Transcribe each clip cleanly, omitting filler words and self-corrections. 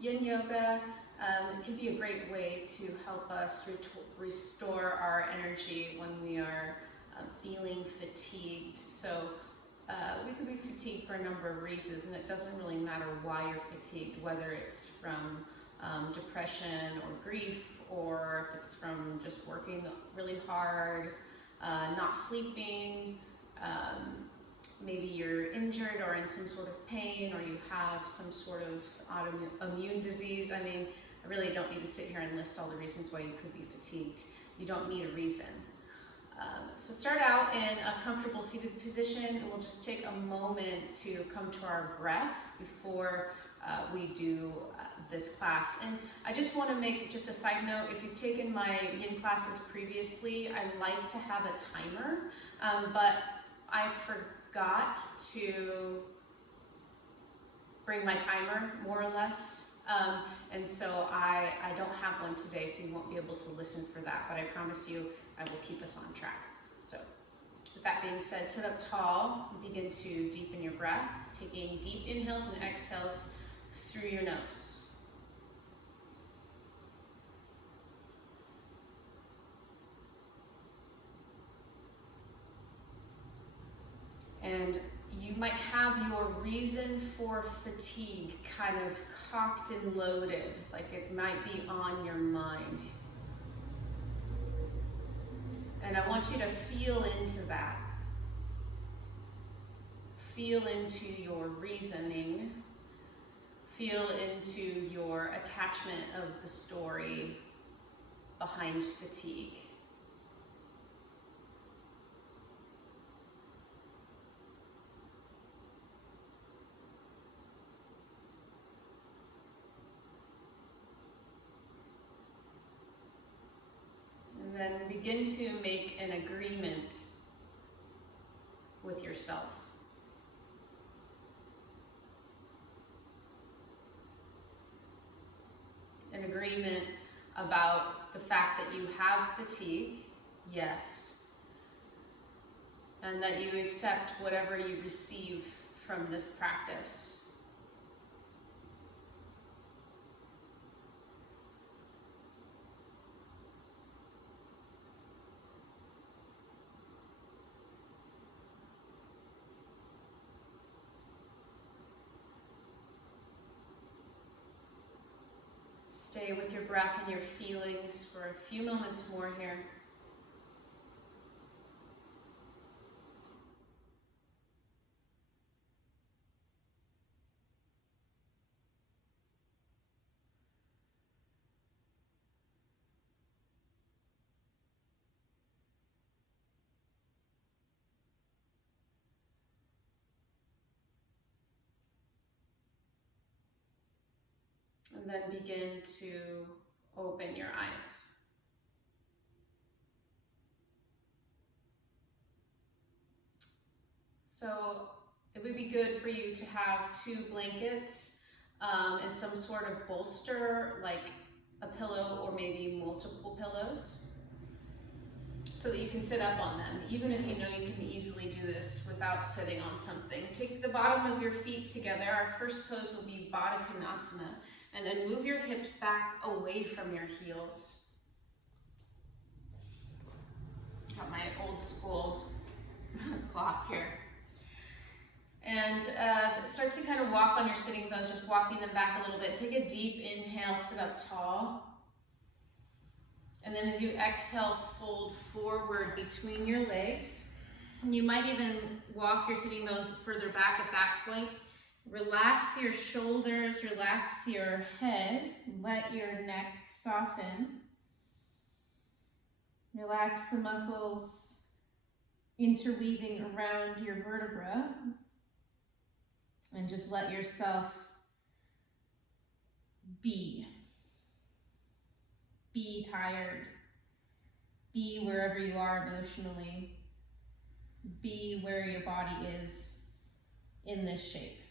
Yin yoga can be a great way to help us restore our energy when we are feeling fatigued. So we could be fatigued for a number of reasons, and it doesn't really matter why you're fatigued, whether it's from depression or grief, or if it's from just working really hard, not sleeping, maybe you're injured or in some sort of pain, or you have some sort of autoimmune disease. I mean, I really don't need to sit here and list all the reasons why you could be fatigued. You don't need a reason. So start out in a comfortable seated position, and we'll just take a moment to come to our breath before we do this class. And I just want to make just a side note, if you've taken my yin classes previously, I like to have a timer, but I forgot to bring my timer, more or less, and so I don't have one today, so you won't be able to listen for that, but I promise you I will keep us on track. So with that being said, sit up tall and begin to deepen your breath, taking deep inhales and exhales through your nose. And you might have your reason for fatigue kind of cocked and loaded, like it might be on your mind. And I want you to feel into that. Feel into your reasoning. Feel into your attachment of the story behind fatigue. Then begin to make an agreement with yourself. An agreement about the fact that you have fatigue, yes, and that you accept whatever you receive from this practice. Stay with your breath and your feelings for a few moments more here. And then begin to open your eyes. So it would be good for you to have 2 blankets and some sort of bolster, like a pillow or maybe multiple pillows, so that you can sit up on them, even if you know you can easily do this without sitting on something. Take the bottom of your feet together. Our first pose will be Baddha Konasana. And then move your hips back away from your heels. Got my old school clock here. And start to kind of walk on your sitting bones, just walking them back a little bit. Take a deep inhale, sit up tall. And then as you exhale, fold forward between your legs. And you might even walk your sitting bones further back at that point. Relax your shoulders, relax your head, let your neck soften. Relax the muscles interweaving around your vertebra. And just let yourself be. Be tired. Be wherever you are emotionally. Be where your body is in this shape.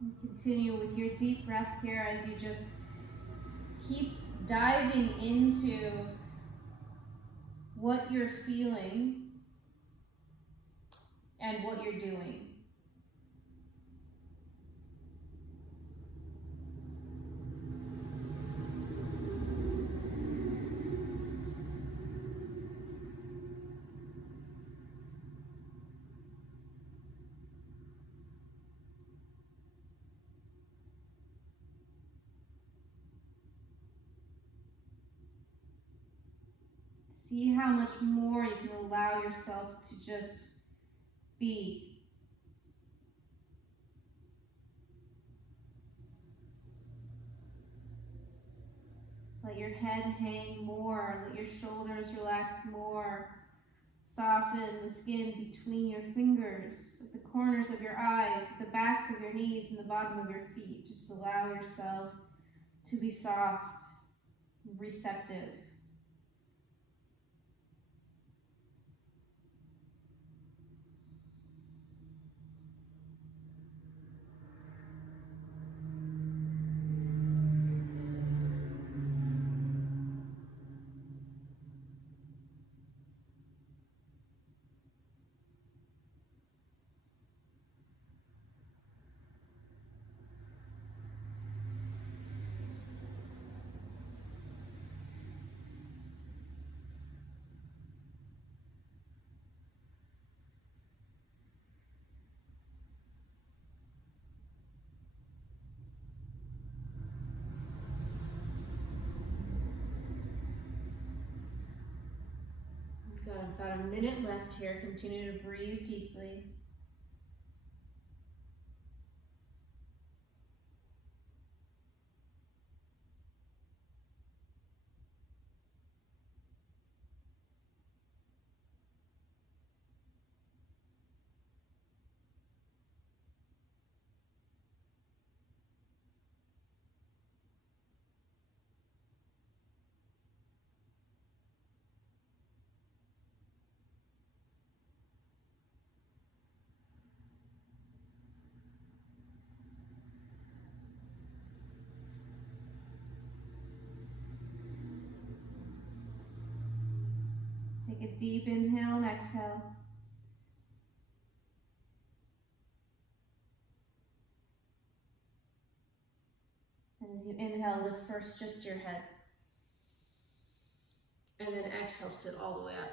And continue with your deep breath here as you just keep diving into what you're feeling and what you're doing. See how much more you can allow yourself to just be. Let your head hang more, let your shoulders relax more. Soften the skin between your fingers, at the corners of your eyes, at the backs of your knees, and the bottom of your feet. Just allow yourself to be soft, receptive. We've got about a minute left here. Continue to breathe deeply. Take a deep inhale and exhale. And as you inhale, lift first just your head. And then exhale, sit all the way up.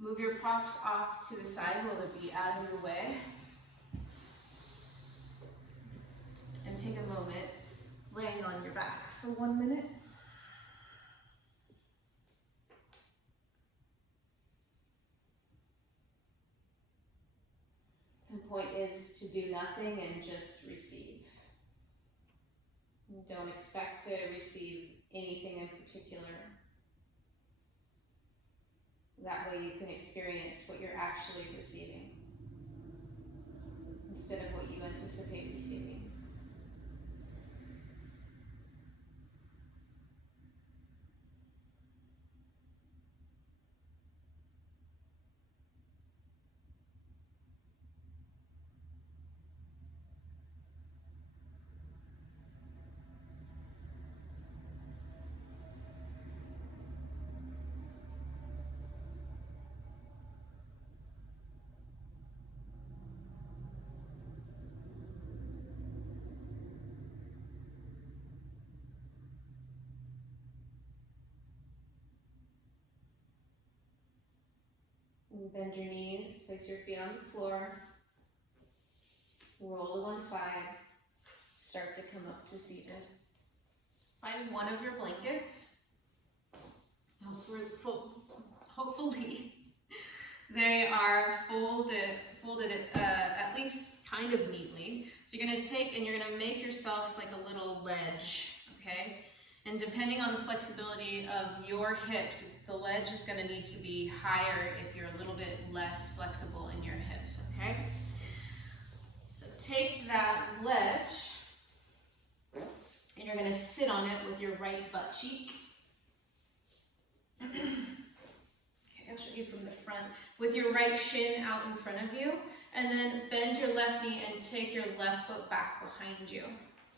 Move your props off to the side while they'll be out of your way. And take a moment laying on your back for 1 minute. The point is to do nothing and just receive. Don't expect to receive anything in particular. That way you can experience what you're actually receiving instead of what you anticipate receiving. Bend your knees, place your feet on the floor, roll to one side, start to come up to seated. Find one of your blankets. Hopefully they are folded at least kind of neatly. So you're going to take and you're going to make yourself like a little ledge, okay? And depending on the flexibility of your hips, the ledge is going to need to be higher if you're a little bit less flexible in your hips, okay? So take that ledge and you're going to sit on it with your right butt cheek. Okay. I showed you from the front, with your right shin out in front of you, and then bend your left knee and take your left foot back behind you.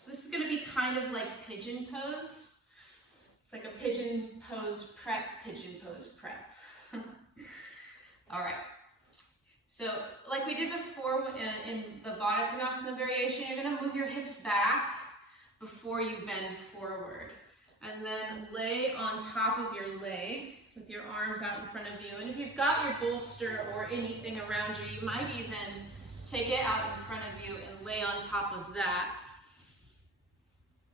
This is going to be kind of like pigeon pose. It's like a pigeon pose prep, pigeon pose prep. All right. So like we did before in the Baddha Konasana variation, you're going to move your hips back before you bend forward. And then lay on top of your leg with your arms out in front of you. And if you've got your bolster or anything around you, you might even take it out in front of you and lay on top of that.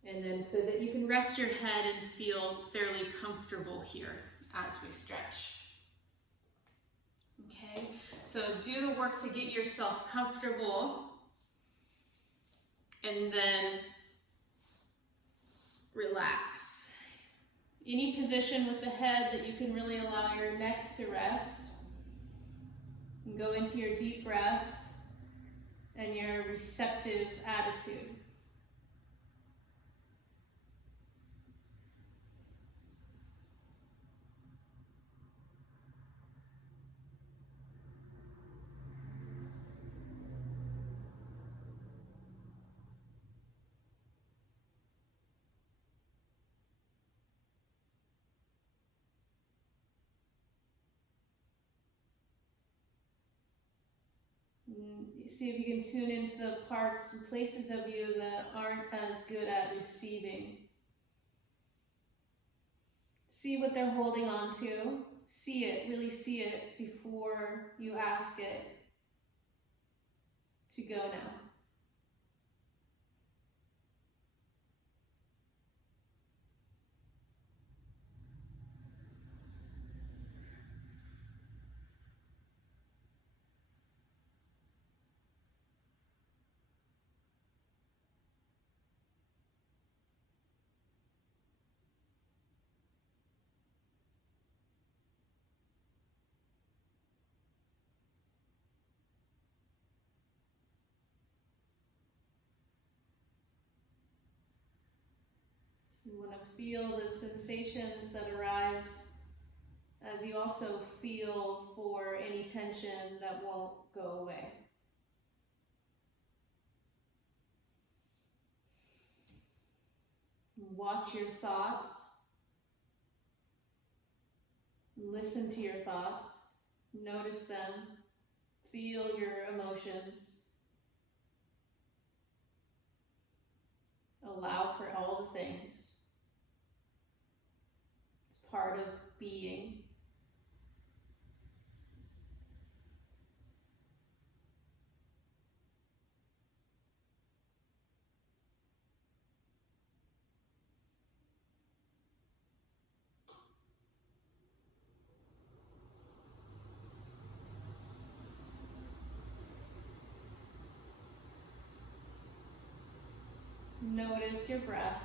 And then so that you can rest your head and feel fairly comfortable here as we stretch. Okay, so do the work to get yourself comfortable, and then relax. Any position with the head that you can really allow your neck to rest. And go into your deep breath and your receptive attitude. See if you can tune into the parts and places of you that aren't as good at receiving. See what they're holding on to. See it, really see it before you ask it to go now. You want to feel the sensations that arise as you also feel for any tension that won't go away. Watch your thoughts. Listen to your thoughts. Notice them. Feel your emotions. Allow for all the things. It's part of being. Notice your breath.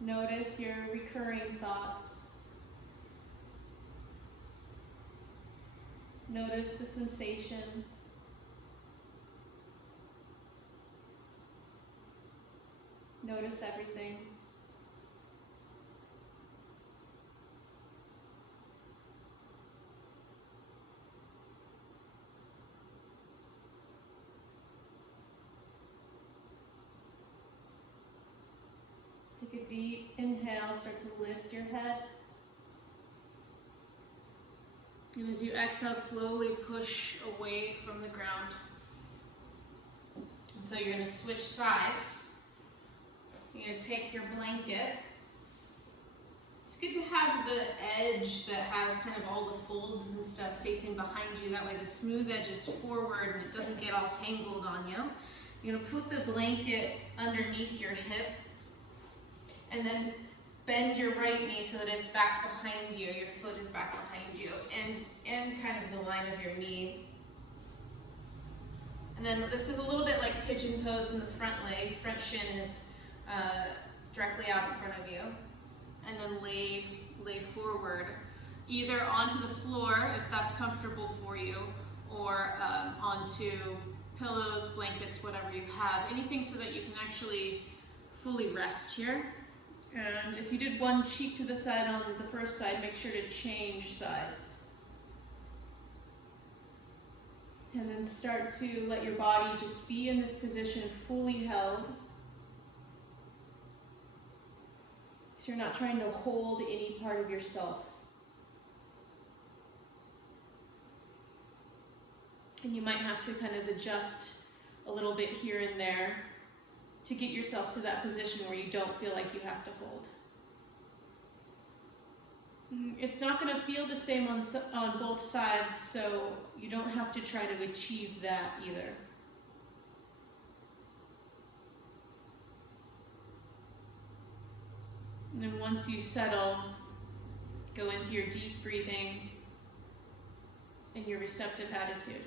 Notice your recurring thoughts. Notice the sensation. Notice everything. Take a deep inhale, start to lift your head. And as you exhale, slowly push away from the ground. And so you're going to switch sides. You're going to take your blanket. It's good to have the edge that has kind of all the folds and stuff facing behind you. That way the smooth edge is forward and it doesn't get all tangled on you. You're going to put the blanket underneath your hip. And then bend your right knee so that it's back behind you. Your foot is back behind you and kind of the line of your knee. And then this is a little bit like pigeon pose in the front leg. Front shin is directly out in front of you. And then lay forward, either onto the floor if that's comfortable for you, or onto pillows, blankets, whatever you have. Anything so that you can actually fully rest here. And if you did one cheek to the side on the first side, make sure to change sides. And then start to let your body just be in this position fully held. So you're not trying to hold any part of yourself. And you might have to kind of adjust a little bit here and there to get yourself to that position where you don't feel like you have to hold. It's not going to feel the same on both sides, so you don't have to try to achieve that either. And then once you settle, go into your deep breathing and your receptive attitude.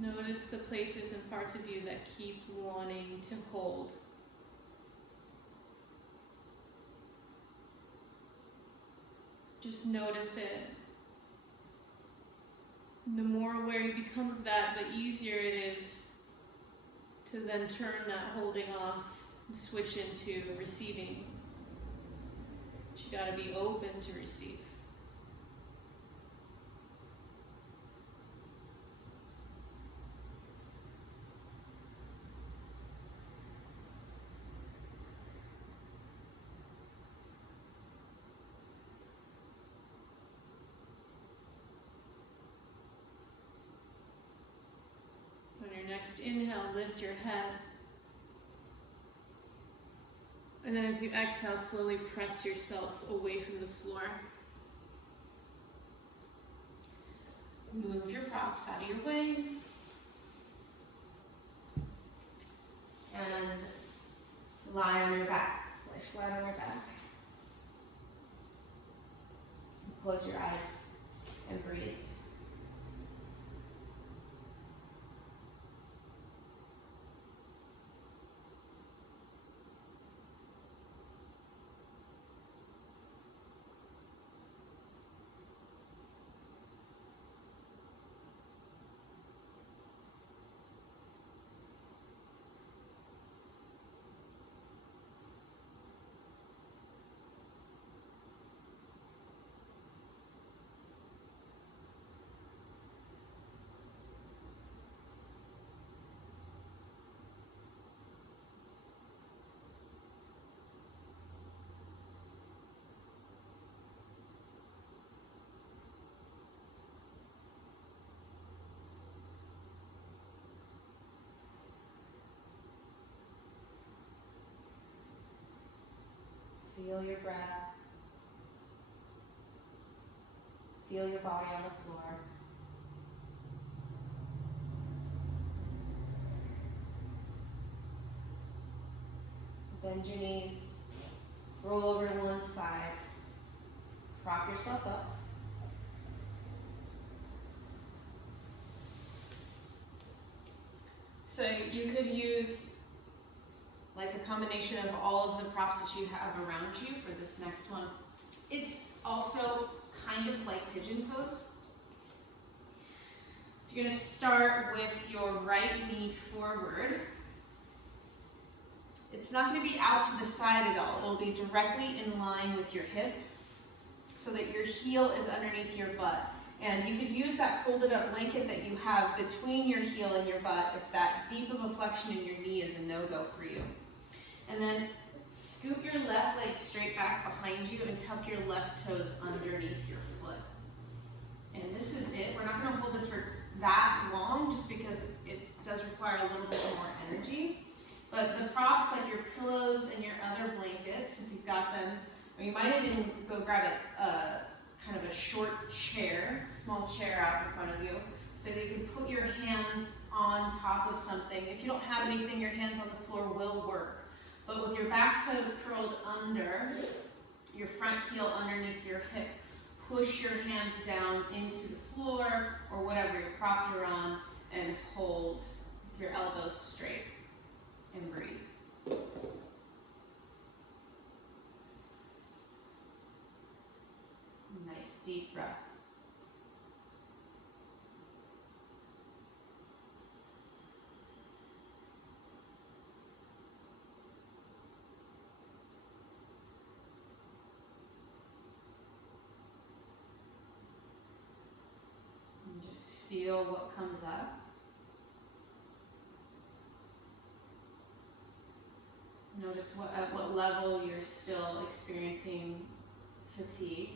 Notice the places and parts of you that keep wanting to hold. Just notice it. And the more aware you become of that, the easier it is to then turn that holding off and switch into receiving. You gotta be open to receive. On your next inhale, lift your head. And then as you exhale, slowly press yourself away from the floor. Move your props out of your way. And lie on your back. Lie flat on your back. Close your eyes and breathe. Feel your breath. Feel your body on the floor. Bend your knees. Roll over to one side. Prop yourself up. So you could use like a combination of all of the props that you have around you for this next one. It's also kind of like pigeon pose. So you're gonna start with your right knee forward. It's not going to be out to the side at all. It'll be directly in line with your hip so that your heel is underneath your butt. And you could use that folded up blanket that you have between your heel and your butt if that deep of a flexion in your knee is a no-go for you. And then scoot your left leg straight back behind you and tuck your left toes underneath your foot. And this is it. We're not going to hold this for that long just because it does require a little bit more energy. But the props like your pillows and your other blankets, if you've got them, or you might even go grab a kind of a short chair, small chair out in front of you, so that you can put your hands on top of something. If you don't have anything, your hands on the floor will work. But with your back toes curled under, your front heel underneath your hip, push your hands down into the floor or whatever your prop you're on and hold with your elbows straight and breathe. Nice deep breaths. And just feel what comes up. Notice at what level you're still experiencing fatigue.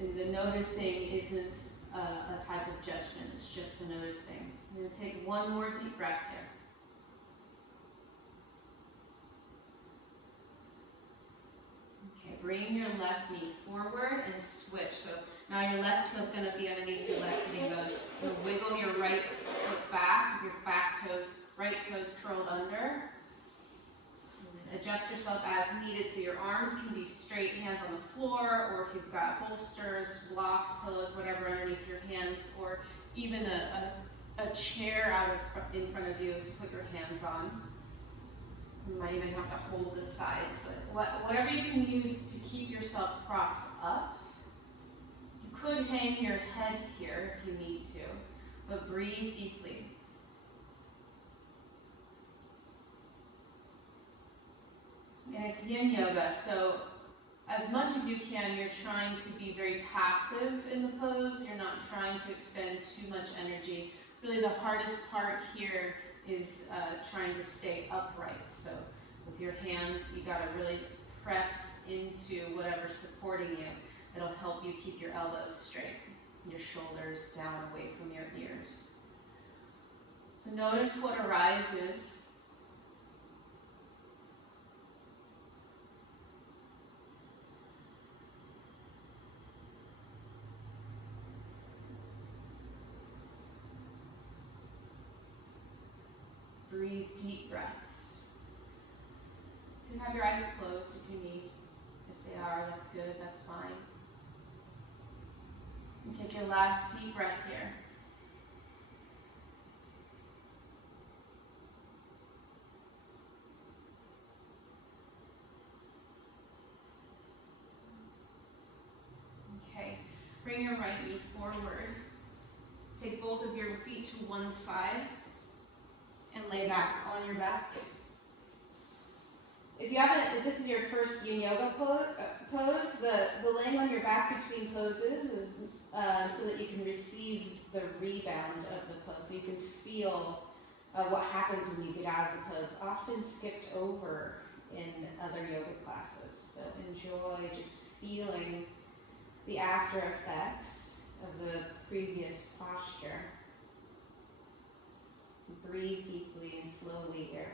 And the noticing isn't a type of judgment, it's just a noticing. We're going to take one more deep breath here. Okay, bring your left knee forward and switch. So now your left toe is going to be underneath your left sitting bone. You'll wiggle your right foot back with your right toes curled under. Adjust yourself as needed so your arms can be straight, hands on the floor, or if you've got bolsters, blocks, pillows, whatever underneath your hands, or even a chair out in front of you to put your hands on. You might even have to hold the sides, but whatever you can use to keep yourself propped up. You could hang your head here if you need to, but breathe deeply. And it's yin yoga, so as much as you can, you're trying to be very passive in the pose. You're not trying to expend too much energy. Really the hardest part here is trying to stay upright. So with your hands, you gotta really press into whatever's supporting you. It'll help you keep your elbows straight, your shoulders down away from your ears. So notice what arises. Breathe deep breaths. You can have your eyes closed if you need. If they are, that's good, that's fine. And take your last deep breath here. Okay, bring your right knee forward. Take both of your feet to one side. And lay back on your back. If you haven't, if this is your first yin yoga pose, the laying on your back between poses is so that you can receive the rebound of the pose, so you can feel what happens when you get out of the pose, often skipped over in other yoga classes. So enjoy just feeling the after effects of the previous posture. Breathe deeply and slowly here.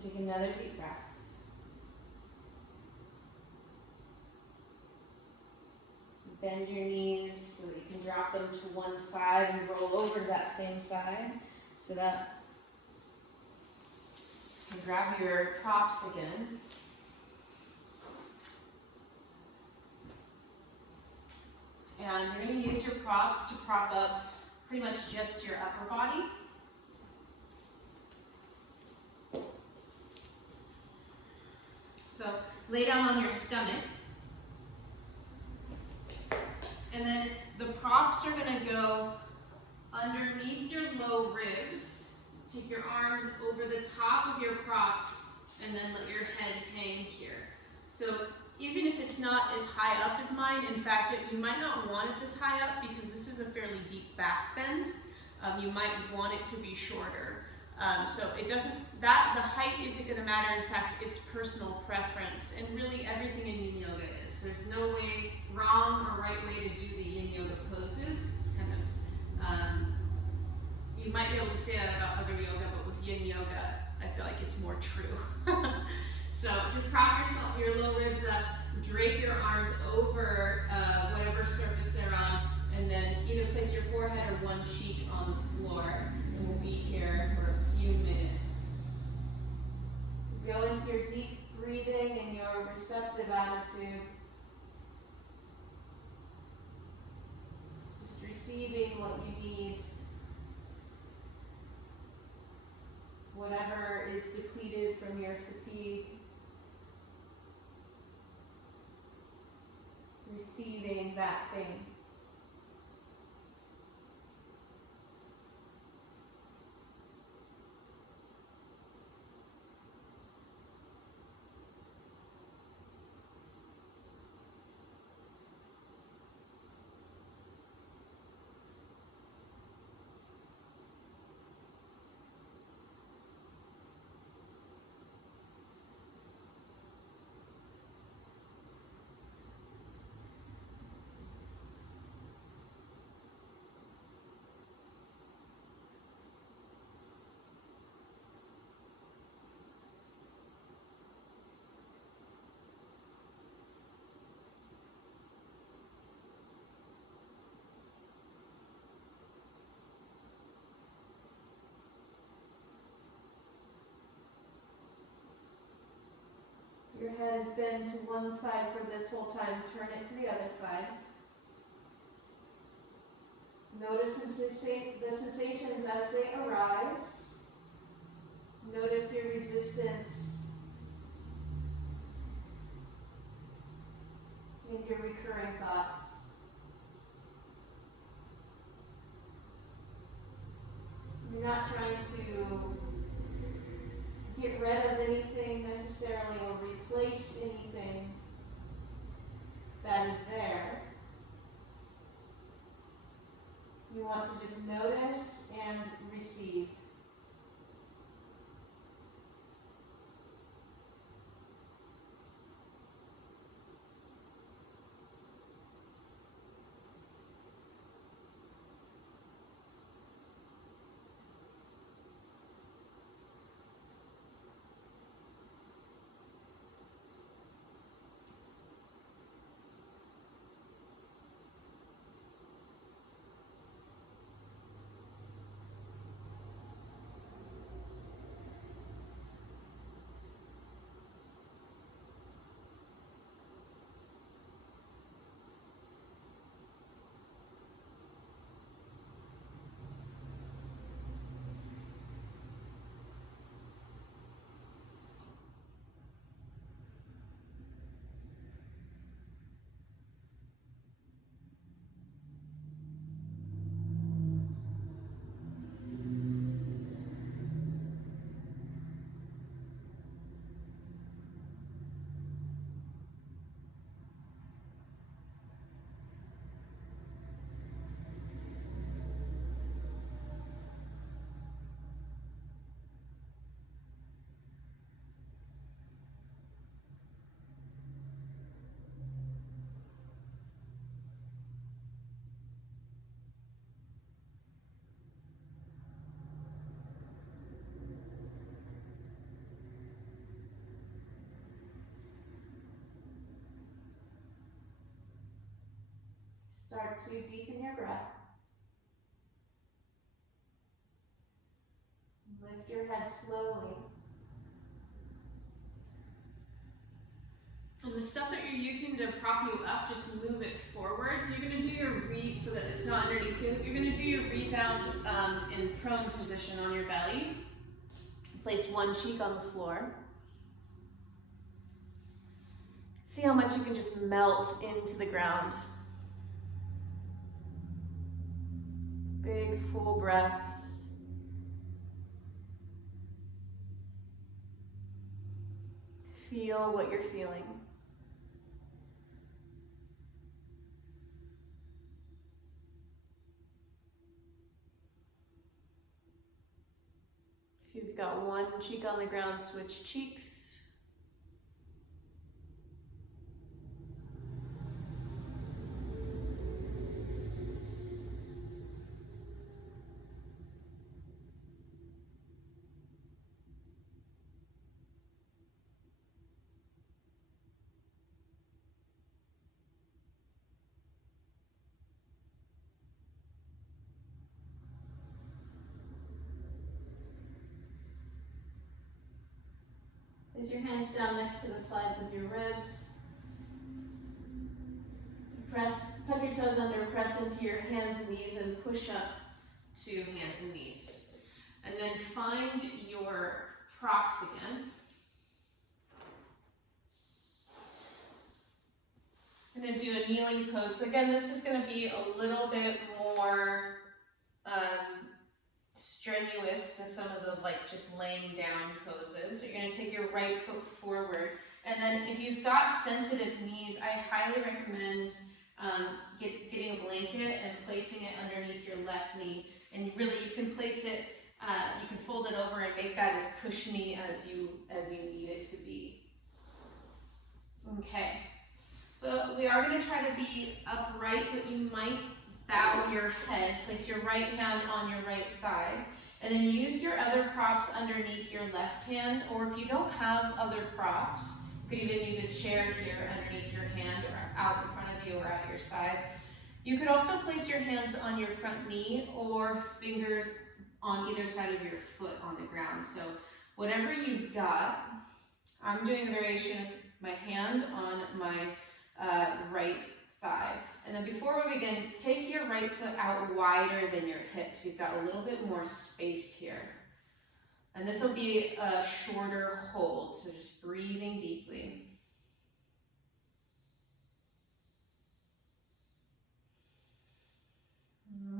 And take another deep breath. Bend your knees so that you can drop them to one side and roll over to that same side. So that you can grab your props again. And you're going to use your props to prop up pretty much just your upper body. So lay down on your stomach. And then the props are going to go underneath your low ribs. Take your arms over the top of your props and then let your head hang here. So even if it's not as high up as mine, in fact, you might not want it this high up because this is a fairly deep back bend. You might want it to be shorter. So it doesn't, the height isn't going to matter. In fact, it's personal preference, and really everything in yin yoga is. There's no way, wrong or right way to do the yin yoga poses. It's kind of, you might be able to say that about other yoga, but with yin yoga, I feel like it's more true. So just prop your low ribs up, drape your arms over whatever surface they're on, and then either place your forehead or one cheek on the floor. And we'll be here for a few minutes. Go into your deep breathing and your receptive attitude. Just receiving what you need. Whatever is depleted from your fatigue. Receiving that thing. Your head has been to one side for this whole time. Turn it to the other side. Notice the sensations as they arise. Notice your resistance and your recurring thoughts. You're not trying to get rid of anything necessarily or replace anything that is there. You want to just notice and receive. Start to deepen your breath. Lift your head slowly. And the stuff that you're using to prop you up, just move it forward. So you're going to do your so that it's not underneath you. You're going to do your rebound in prone position on your belly. Place one cheek on the floor. See how much you can just melt into the ground. Big, full breaths. Feel what you're feeling. If you've got one cheek on the ground, switch cheeks. Place your hands down next to the sides of your ribs. Tuck your toes under, press into your hands and knees and push up to hands and knees. And then find your props again. I'm going to do a kneeling pose. So again, this is going to be a little bit more strenuous than some of the just laying down poses. So you're going to take your right foot forward, and then if you've got sensitive knees, I highly recommend getting a blanket and placing it underneath your left knee. And really, you can place it, you can fold it over and make that as cushiony as you need it to be. Okay, so we are going to try to be upright, but you might bow your head. Place your right hand on your right thigh, and then use your other props underneath your left hand, or if you don't have other props, you could even use a chair here underneath your hand or out in front of you or at your side. You could also place your hands on your front knee or fingers on either side of your foot on the ground. So whatever you've got. I'm doing a variation of my hand on my right thigh. And then before we begin, take your right foot out wider than your hips. You've got a little bit more space here. And this will be a shorter hold, so just breathing deeply.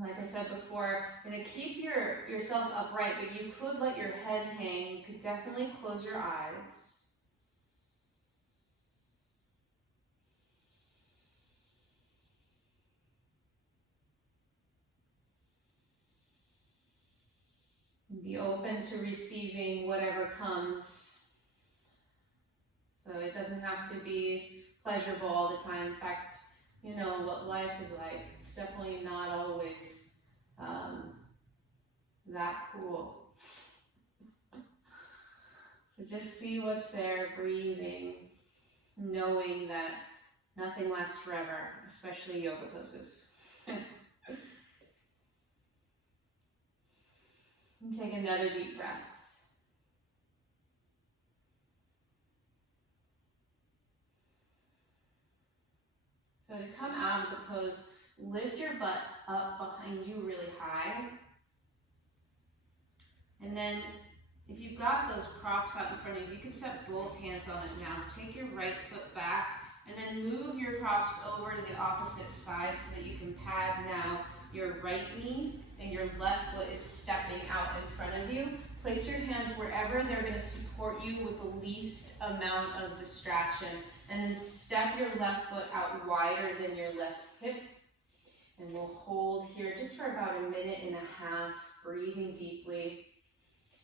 Like I said before, you're going to keep yourself upright, but you could let your head hang. You could definitely close your eyes. Be open to receiving whatever comes. So it doesn't have to be pleasurable all the time. In fact, you know what life is like. It's definitely not always that cool. So just see what's there, breathing, knowing that nothing lasts forever, especially yoga poses. And take another deep breath. So to come out of the pose, lift your butt up behind you really high. And then if you've got those props out in front of you, you can set both hands on it now. Take your right foot back and then move your props over to the opposite side so that you can pad now your right knee and your left foot is stepping out in front of you. Place your hands wherever they're going to support you with the least amount of distraction. And then step your left foot out wider than your left hip. And we'll hold here just for about a minute and a half, breathing deeply.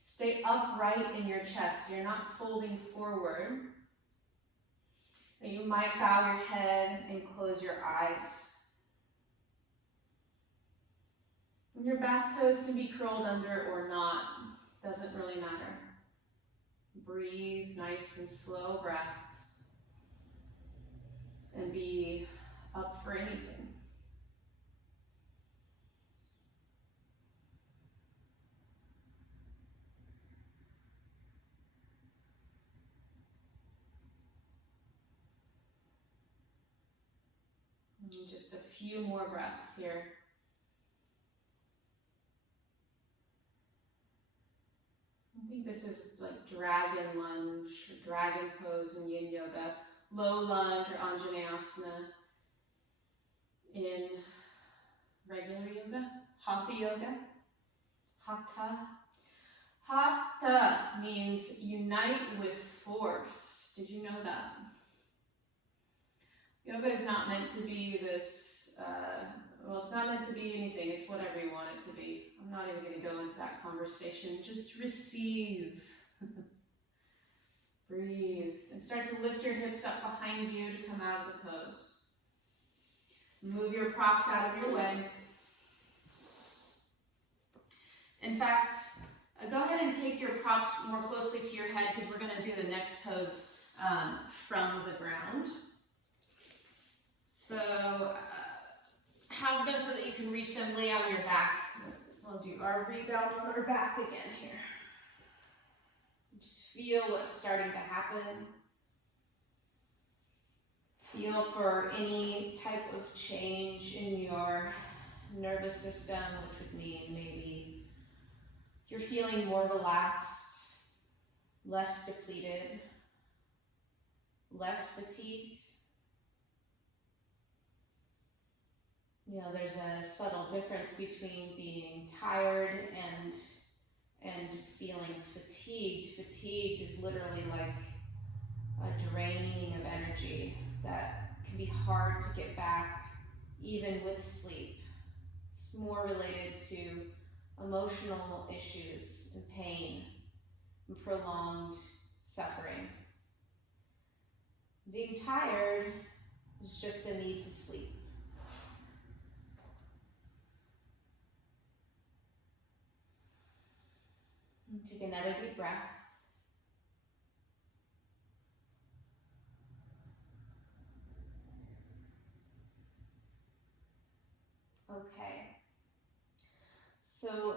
Stay upright in your chest. You're not folding forward. And you might bow your head and close your eyes. And your back toes can be curled under or not. Doesn't really matter. Breathe nice and slow breaths. And be up for anything. And just a few more breaths here. I think this is like dragon lunge or dragon pose in yin yoga, low lunge or anjaneyasana in regular yoga, hatha yoga, hatha. Hatha means unite with force. Did you know that? Yoga is not meant to be this, well, it's not meant to be anything. It's whatever you want it to be. I'm not even going to go into that conversation. Just receive. Breathe. And start to lift your hips up behind you to come out of the pose. Move your props out of your way. In fact, go ahead and take your props more closely to your head because we're going to do the next pose from the ground. So have them so that you can reach them, lay on your back. We'll do our rebound on our back again here. Just feel what's starting to happen. Feel for any type of change in your nervous system, which would mean maybe you're feeling more relaxed, less depleted, less fatigued. You know, there's a subtle difference between being tired and feeling fatigued. Fatigued is literally like a draining of energy that can be hard to get back even with sleep. It's more related to emotional issues and pain and prolonged suffering. Being tired is just a need to sleep. Take another deep breath. Okay. So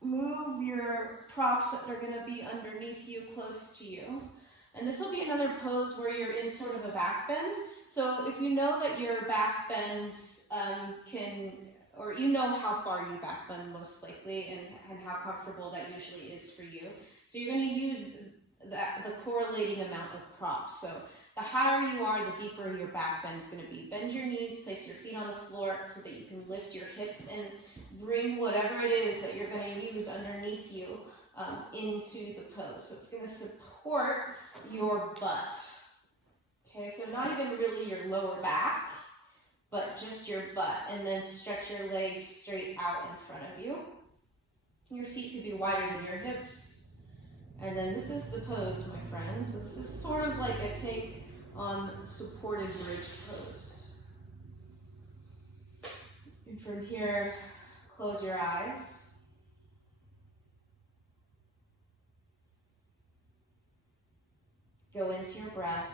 move your props that are going to be underneath you, close to you. And this will be another pose where you're in sort of a back bend. So if you know that your back bends or you know how far you back bend most likely and how comfortable that usually is for you. So you're going to use the correlating amount of props. So the higher you are, the deeper your back bend is going to be. Bend your knees, place your feet on the floor so that you can lift your hips and bring whatever it is that you're going to use underneath you into the pose. So it's going to support your butt. Okay, so not even really your lower back, but just your butt, and then stretch your legs straight out in front of you. Your feet could be wider than your hips. And then this is the pose, my friends. So this is sort of like a take on supported bridge pose. And from here, close your eyes. Go into your breath.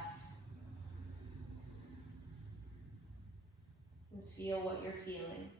And feel what you're feeling.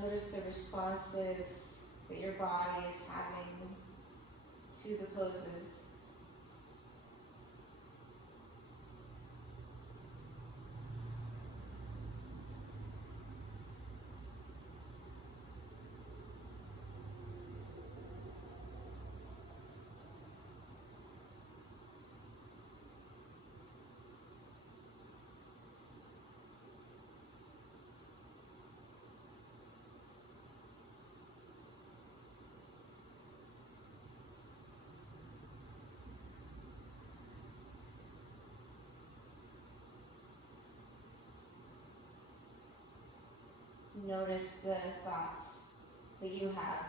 Notice the responses that your body is having to the poses. Notice the thoughts that you have.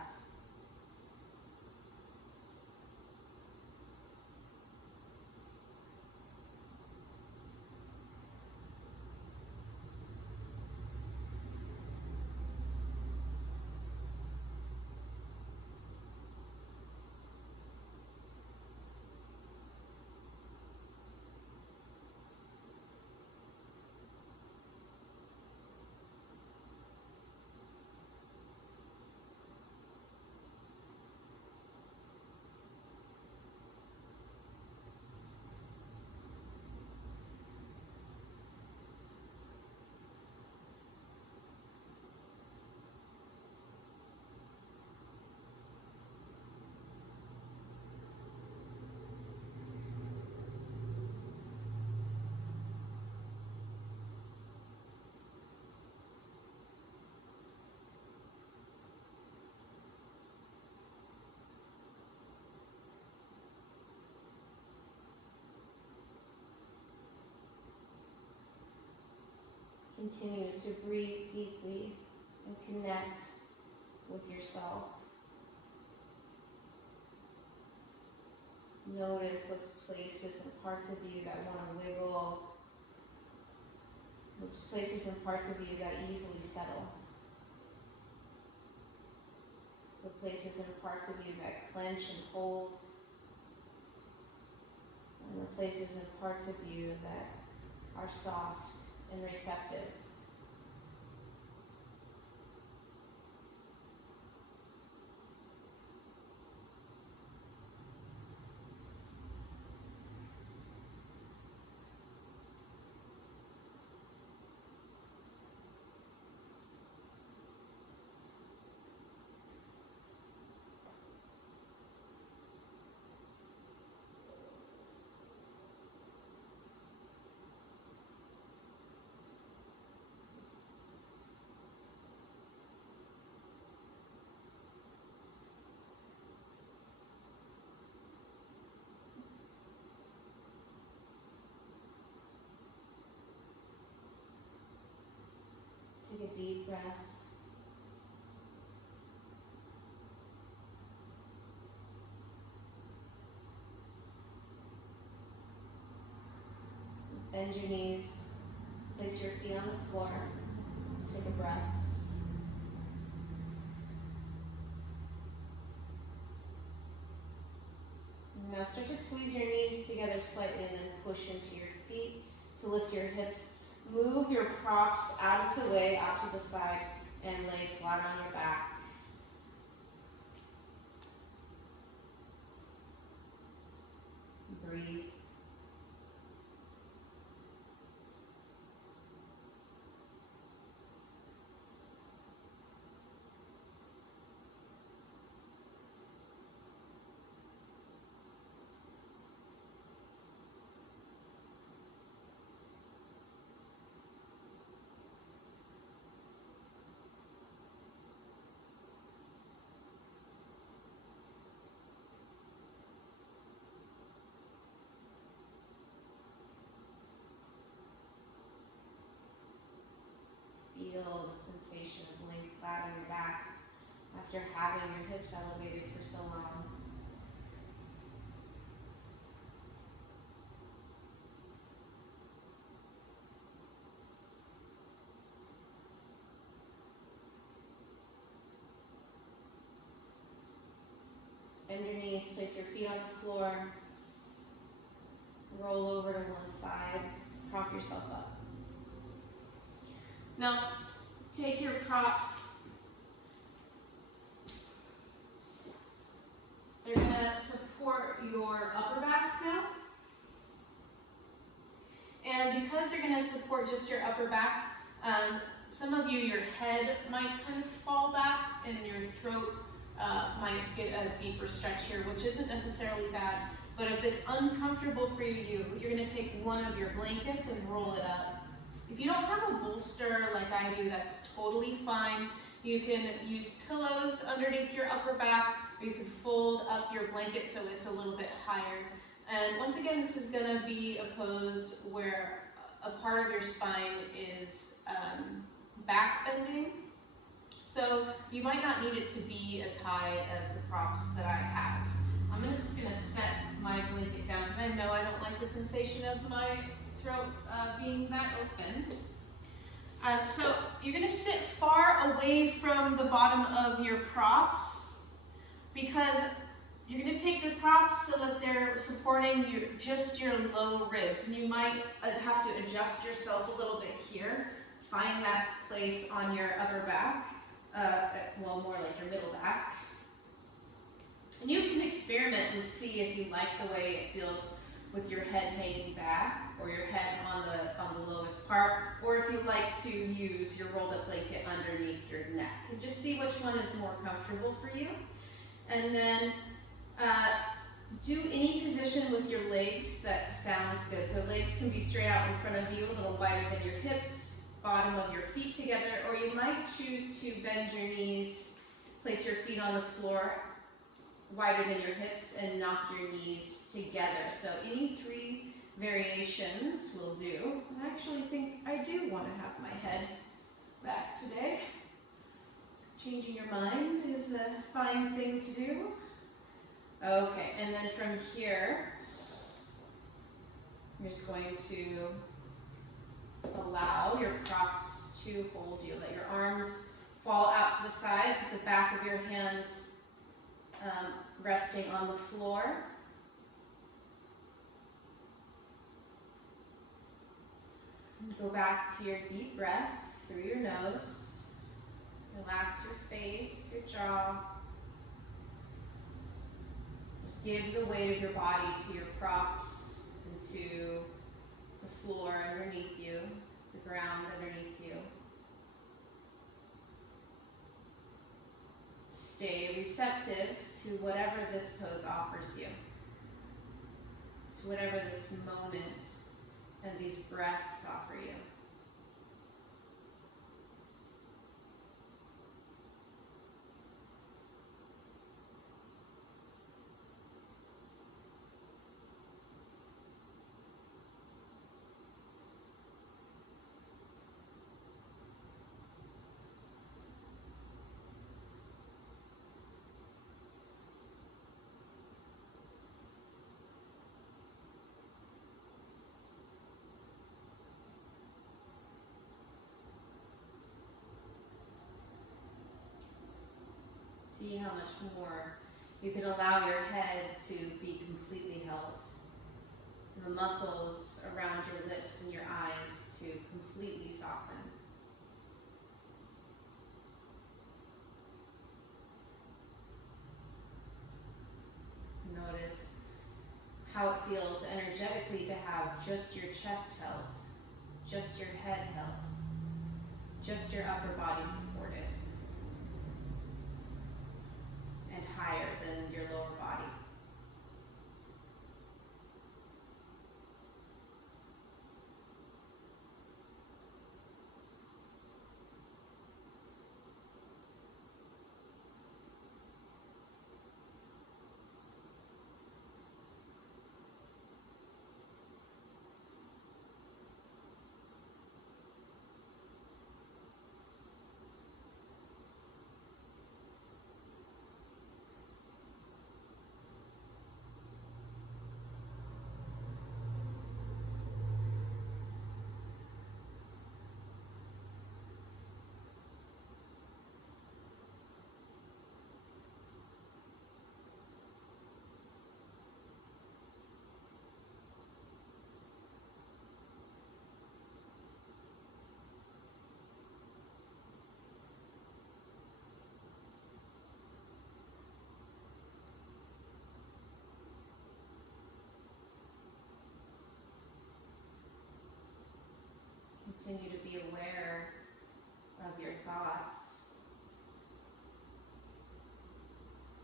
Continue to breathe deeply and connect with yourself. Notice those places and parts of you that want to wiggle, those places and parts of you that easily settle, the places and parts of you that clench and hold, and the places and parts of you that are soft and receptive. Take a deep breath. Bend your knees. Place your feet on the floor. Take a breath. Now start to squeeze your knees together slightly and then push into your feet to lift your hips. Move your props out of the way, out to the side, and lay flat on your back. Breathe. Feel the sensation of laying flat on your back after having your hips elevated for so long. Bend your knees, place your feet on the floor, roll over to one side, prop yourself up. Now, take your props. They're going to support your upper back now. And because they're going to support just your upper back, some of you, your head might kind of fall back and your throat might get a deeper stretch here, which isn't necessarily bad. But if it's uncomfortable for you, you're going to take one of your blankets and roll it up. If you don't have a bolster like I do, that's totally fine. You can use pillows underneath your upper back, or you could fold up your blanket so it's a little bit higher. And once again, this is going to be a pose where a part of your spine is back bending So you might not need it to be as high as the props that I have. I'm just gonna set my blanket down because I know I don't like the sensation of my throat being that open. So you're gonna sit far away from the bottom of your props because you're gonna take the props so that they're supporting just your low ribs, and you might have to adjust yourself a little bit here. Find that place on your upper back, well, more like your middle back. And you can experiment and see if you like the way it feels with your head hanging back, or your head on the lowest part, or if you like to use your rolled up blanket underneath your neck. And just see which one is more comfortable for you. And then do any position with your legs that sounds good. So legs can be straight out in front of you, a little wider than your hips, bottom of your feet together, or you might choose to bend your knees, place your feet on the floor wider than your hips, and knock your knees together. So any 3 variations will do. I actually think I do want to have my head back today. Changing your mind is a fine thing to do. Okay, and then from here, I'm just going to allow your props to hold you. Let your arms fall out to the sides with the back of your hands resting on the floor. Go back to your deep breath through your nose. Relax your face, your jaw. Just give the weight of your body to your props and to the floor underneath you, the ground underneath you. Stay receptive to whatever this pose offers you, to whatever this moment and these breaths offer you. See how much more you can allow your head to be completely held. And the muscles around your lips and your eyes to completely soften. Notice how it feels energetically to have just your chest held, just your head held, just your upper body supported, and higher than your lower body. Continue to be aware of your thoughts.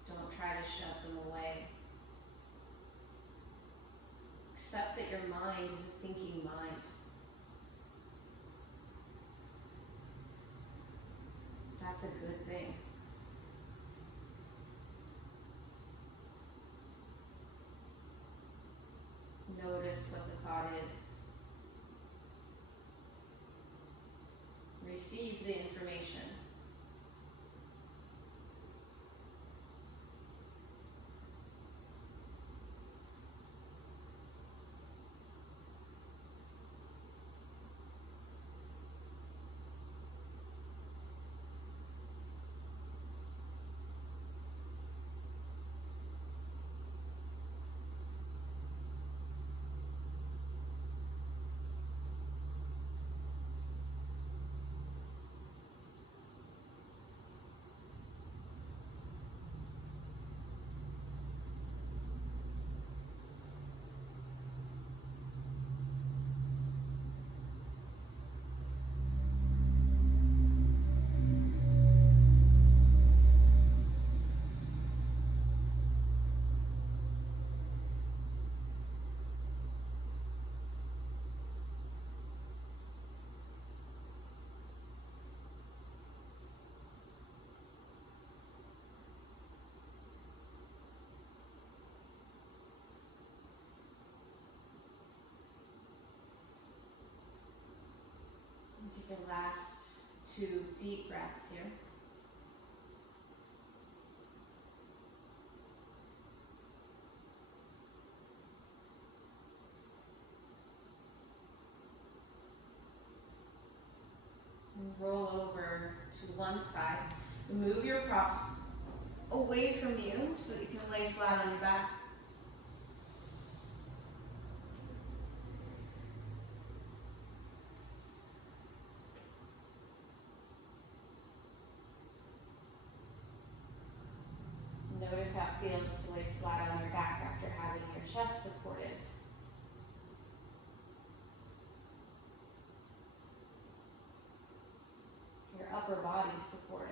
Don't try to shove them away. Accept that your mind is a thinking mind. That's a good thing. Notice what the thought is. Receive the information. Take your last 2 deep breaths here. And roll over to one side. Move your props away from you so that you can lay flat on your back. Notice how it feels to lay flat on your back after having your chest supported. Your upper body supported.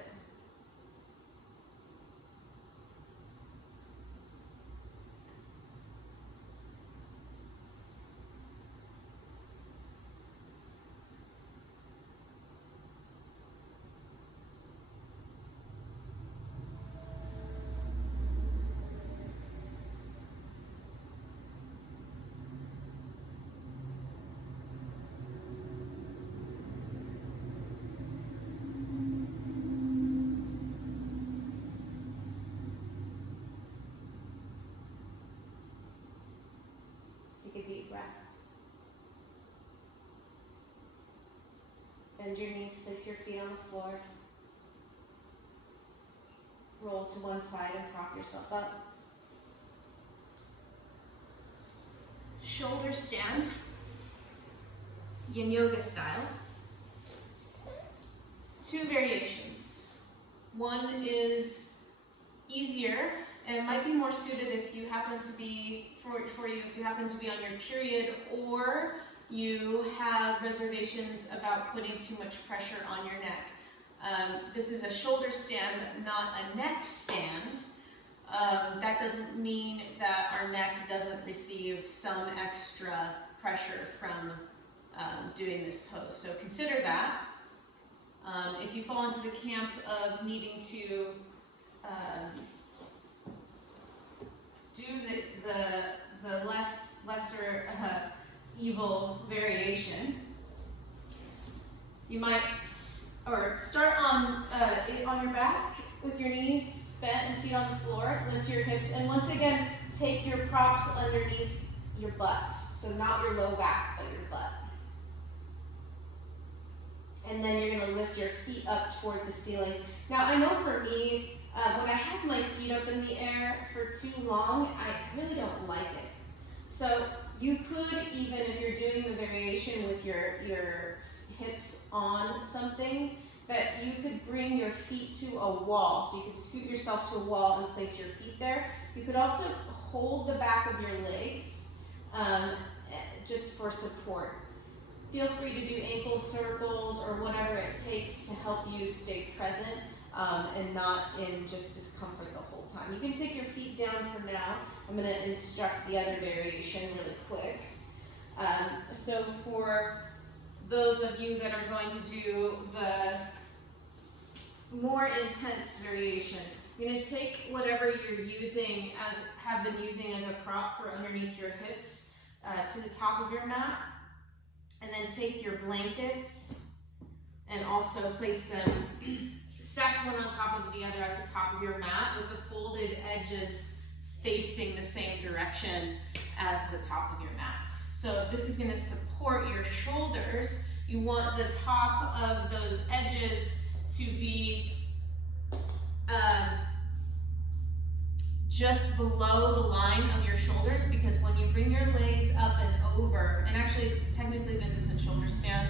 Take a deep breath. Bend your knees, place your feet on the floor. Roll to one side and prop yourself up. Shoulder stand, Yin Yoga style. 2 variations. One is easier and might be more suited if you happen to be, for you, if you happen to be on your period or you have reservations about putting too much pressure on your neck. This is a shoulder stand, not a neck stand. That doesn't mean that our neck doesn't receive some extra pressure from doing this pose. So consider that. If you fall into the camp of needing to do the lesser evil variation, you might start on your back with your knees bent and feet on the floor. Lift your hips, and once again, take your props underneath your butt. So not your low back, but your butt. And then you're going to lift your feet up toward the ceiling. Now, I know for me, when I have my feet up in the air for too long, I really don't like it. So you could, even if you're doing the variation with your hips on something, that you could bring your feet to a wall. So you could scoot yourself to a wall and place your feet there. You could also hold the back of your legs just for support. Feel free to do ankle circles or whatever it takes to help you stay present and not in just discomfort the whole time. You can take your feet down for now. I'm going to instruct the other variation really quick. So for those of you that are going to do the more intense variation, you're going to take whatever you're using have been using as a prop for underneath your hips to the top of your mat. And then take your blankets and also place them stacked one on top of the other at the top of your mat with the folded edges facing the same direction as the top of your mat. So this is going to support your shoulders. You want the top of those edges to be just below the line of your shoulders, because when you bring your legs up and over, and actually technically this isn't shoulder stand,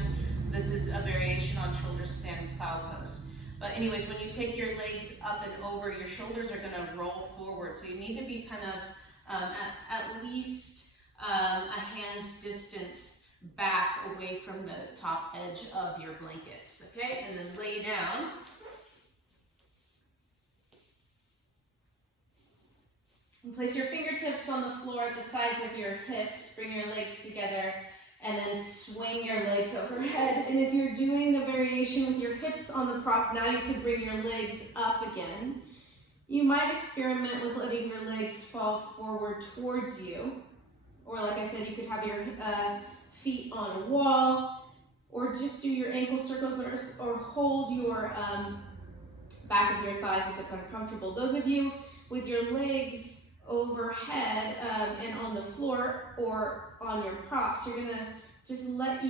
this is a variation on shoulder stand plow pose. But anyways, when you take your legs up and over, your shoulders are going to roll forward. So you need to be kind of at least a hand's distance back away from the top edge of your blankets, okay? And then lay down. And place your fingertips on the floor at the sides of your hips. Bring your legs together and then swing your legs overhead. And if you're doing the variation with your hips on the prop, now you can bring your legs up again. You might experiment with letting your legs fall forward towards you. Or like I said, you could have your feet on a wall. or just do your ankle circles, or hold your back of your thighs if it's uncomfortable. Those of you with your legs overhead and on the floor or on your props, you're gonna just let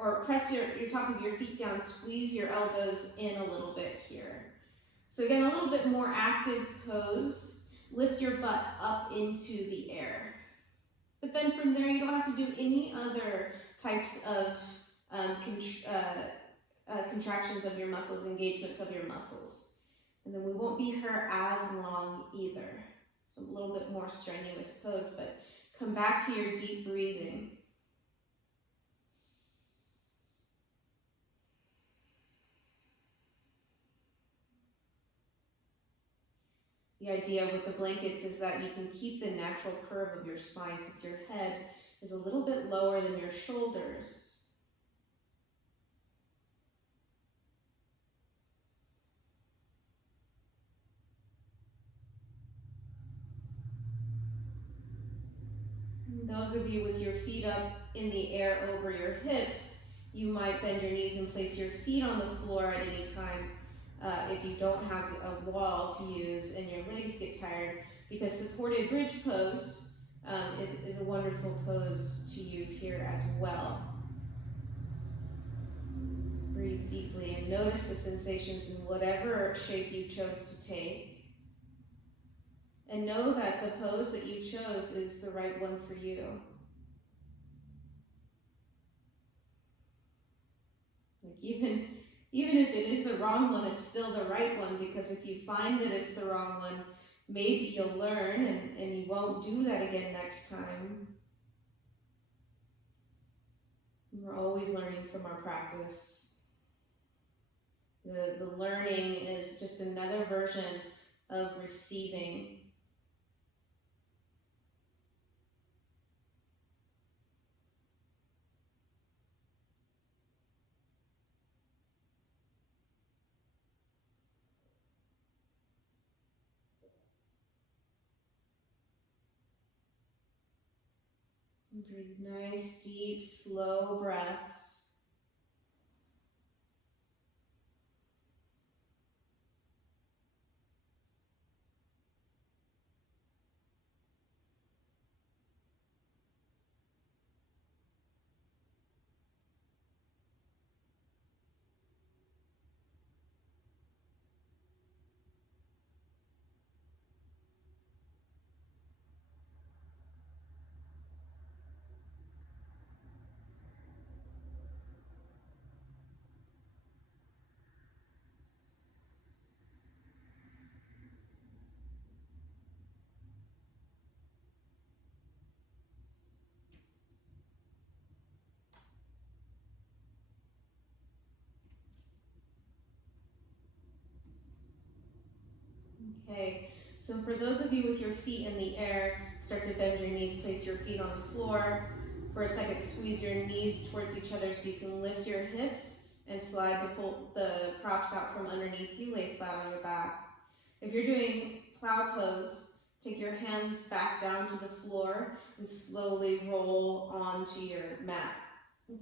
or press your top of your feet down, squeeze your elbows in a little bit here. So again, a little bit more active pose. Lift your butt up into the air. But then from there, you don't have to do any other types of contractions of your muscles, engagements of your muscles. And then we won't be here as long either. So a little bit more strenuous pose, but come back to your deep breathing. The idea with the blankets is that you can keep the natural curve of your spine since your head is a little bit lower than your shoulders. Those of you with your feet up in the air over your hips, you might bend your knees and place your feet on the floor at any time if you don't have a wall to use and your legs get tired, because supported bridge pose is a wonderful pose to use here as well. Breathe deeply and notice the sensations in whatever shape you chose to take. And know that the pose that you chose is the right one for you. Like even if it is the wrong one, it's still the right one, because if you find that it's the wrong one, maybe you'll learn and you won't do that again next time. We're always learning from our practice. The learning is just another version of receiving. Breathe nice, deep, slow breaths. Okay, so for those of you with your feet in the air, start to bend your knees, place your feet on the floor. For a second, squeeze your knees towards each other so you can lift your hips and slide the props out from underneath you, lay flat on your back. If you're doing plow pose, take your hands back down to the floor and slowly roll onto your mat.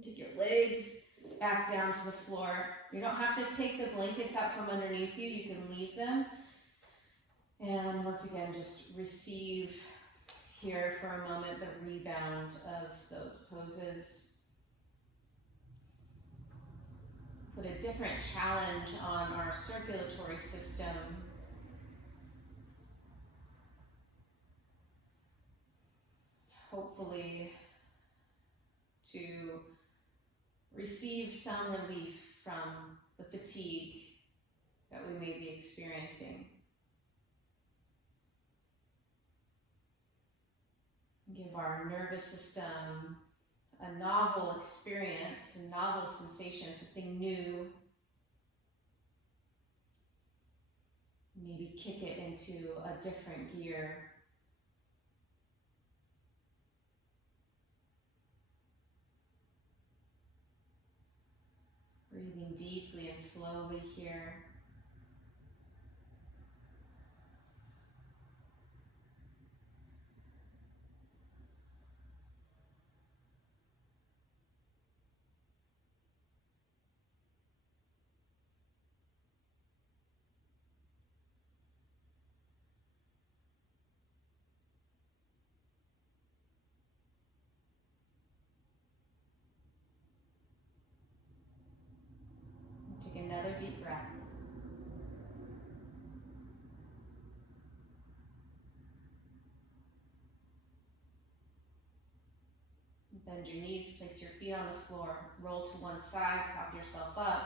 Take your legs back down to the floor. You don't have to take the blankets out from underneath you, you can leave them. And once again, just receive here for a moment the rebound of those poses. Put a different challenge on our circulatory system. Hopefully to receive some relief from the fatigue that we may be experiencing. Give our nervous system a novel experience, a novel sensation, something new. Maybe kick it into a different gear. Breathing deeply and slowly here. Take another deep breath. Bend your knees, place your feet on the floor, roll to one side, prop yourself up.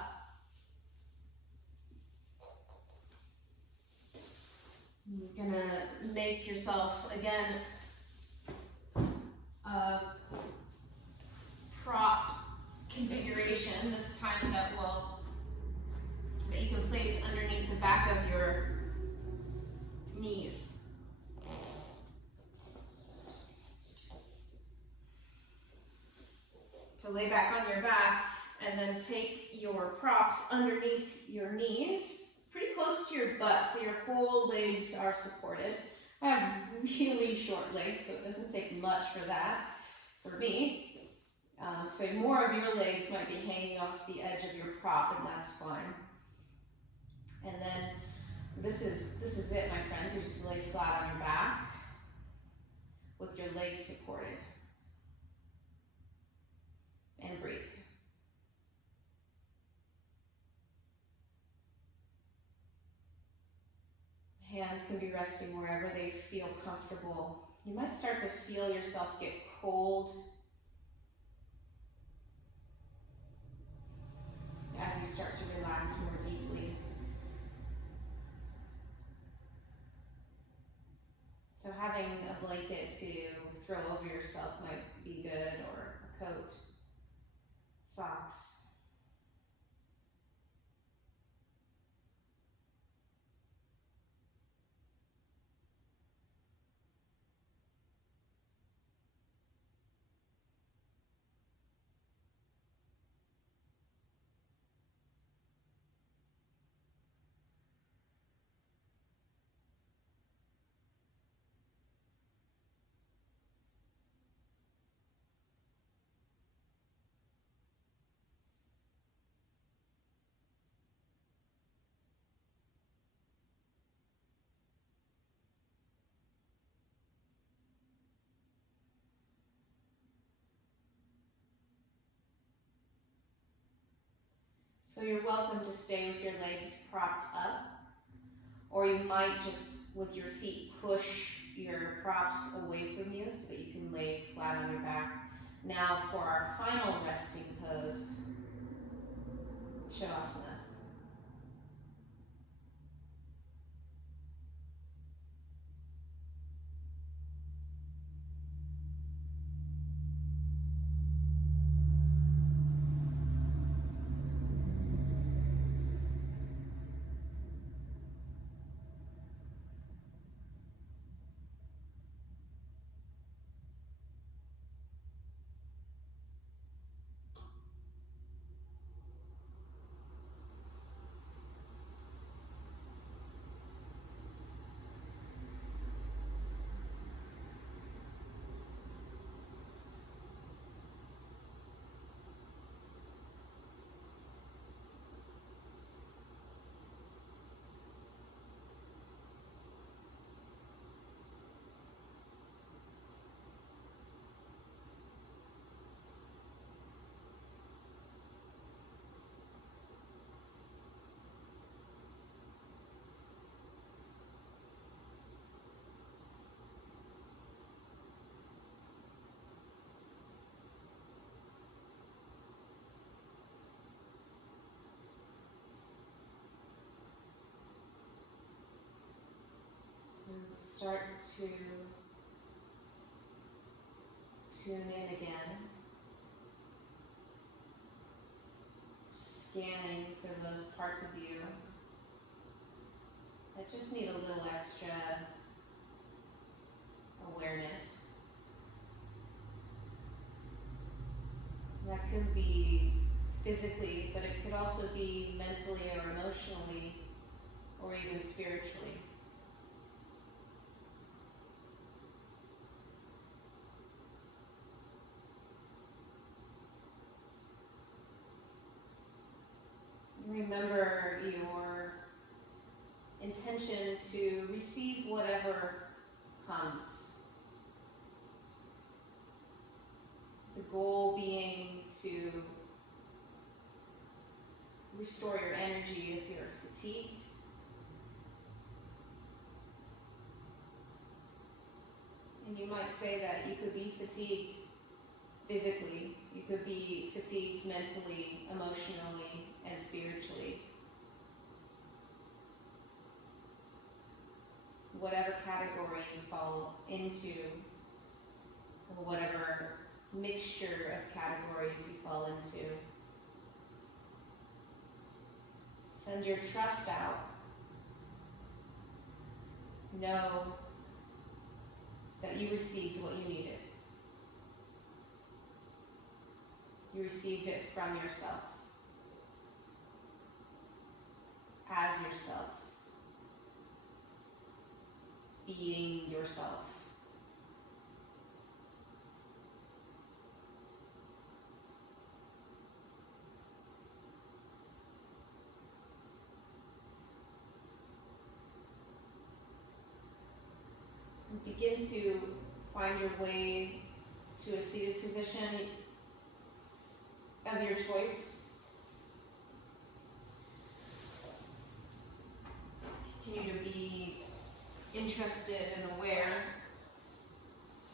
You're gonna make yourself, again, a prop configuration, this time that you can place underneath the back of your knees. So lay back on your back and then take your props underneath your knees, pretty close to your butt, so your whole legs are supported. I have really short legs, so it doesn't take much for that, for me. So more of your legs might be hanging off the edge of your prop, and that's fine. And then this is it, my friends. You just lay flat on your back with your legs supported. And breathe. Hands can be resting wherever they feel comfortable. You might start to feel yourself get cold as you start to relax more deeply. So having a blanket to throw over yourself might be good, or a coat, socks. So you're welcome to stay with your legs propped up, or you might just, with your feet, push your props away from you so that you can lay flat on your back. Now for our final resting pose, Shavasana. Start to tune in again, just scanning for those parts of you that just need a little extra awareness. That could be physically, but it could also be mentally or emotionally, or even spiritually. Remember your intention to receive whatever comes. The goal being to restore your energy if you're fatigued. And you might say that you could be fatigued physically, you could be fatigued mentally, emotionally, and spiritually. Whatever category you fall into, or whatever mixture of categories you fall into, send your trust out. Know that you received what you needed. You received it from yourself, as yourself, being yourself. And begin to find your way to a seated position of your choice. Continue to be interested and aware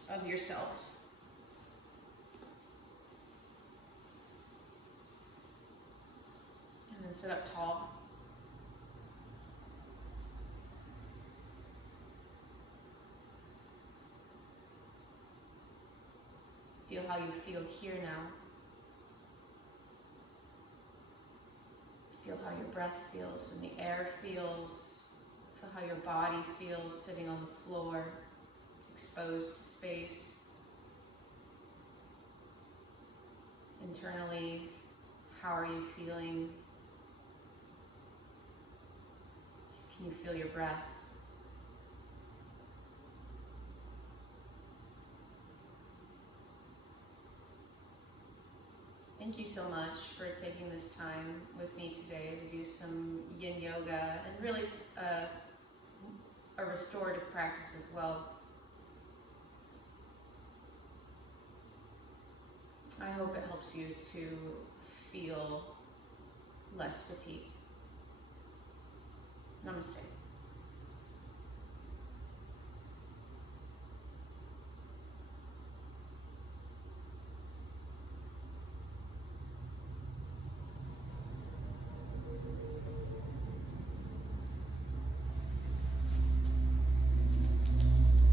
of yourself. And then sit up tall. Feel how you feel here now. Feel how your breath feels and the air feels. Feel how your body feels sitting on the floor, exposed to space. Internally, how are you feeling? Can you feel your breath? Thank you so much for taking this time with me today to do some yin yoga and really a restorative practice as well. I hope it helps you to feel less fatigued. Namaste.